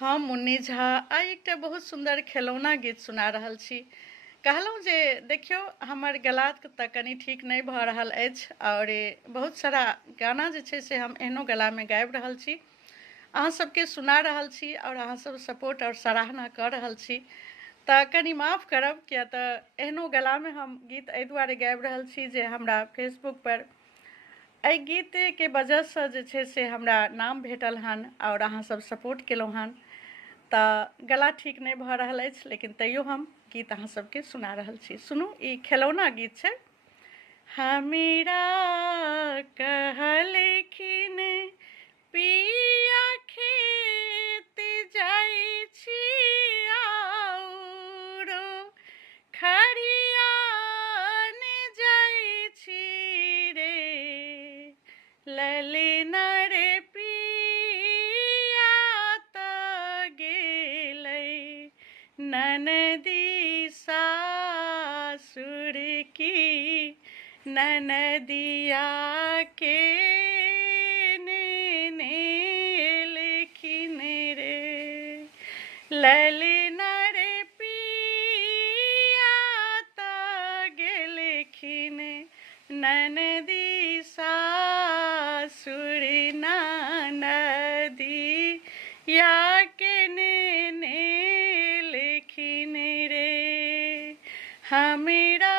हम मुन्नी झा आइ एकटा बहुत सुंदर खेलौना गीत सुना रहल छी। कहलहुँ जे देखियौ हमर गला तऽ कनि ठीक नहि भऽ रहल अछि और बहुत सारा गाना जे छै से हम एहनो गलामे गाबि रहल छी, अहाँ सबके सुना रहल छी और अहाँ सब सपोर्ट और सराहना कऽ रहल छी तऽ कनि माफ़ करब, किया तऽ एहनो गलामे हम गीत एहि दुआरे गाबि रहल छी जे हमरा फेसबुक पर एहि गीतके वजहसँ जे छै से हमरा नाम भेटल हन और अहाँ सब सपोर्ट केलहुँ हन, तऽ गला ठीक नहि भऽ रहल अछि, लेकिन तैयो हम गीत अहाँ सबके सुना रहल छी। सुनू, ई खेलौना गीत छै। हमरा कहलखिन पिया खेत जाइ छी आउरो खरियान जाइ छी रे, ललना रे पिया तऽ गेलै ननदी सासुर की, ननदिया के नेलखिन रे, ललना रे पिया तऽ गेलखिन ननदी सासुर, ननदिया के नेलखिन रे। हमरा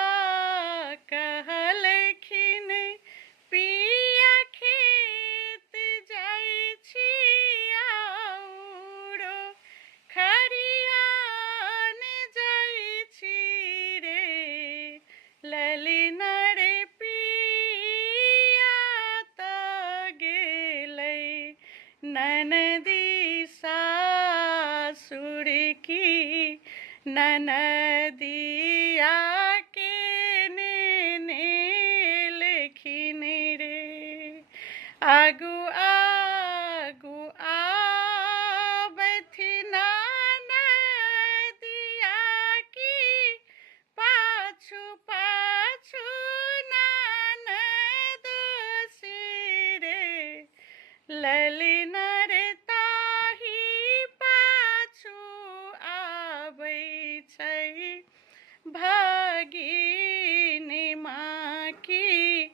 कहलखिन पिया खेत जाइ छी आउरो खरियान जाइ छी रे, ललना रे पिया तऽ गेलै ननदी सासुर की, ननदिया के नेलखिन रे। आगू आगू आबथिन ननदिया की, पाछू पाछू ननदोसी रे, ललना रे ताही पाछू आबै छै भगिनीमा की,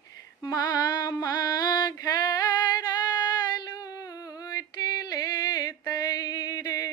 मामा घर लूट लेतै रे,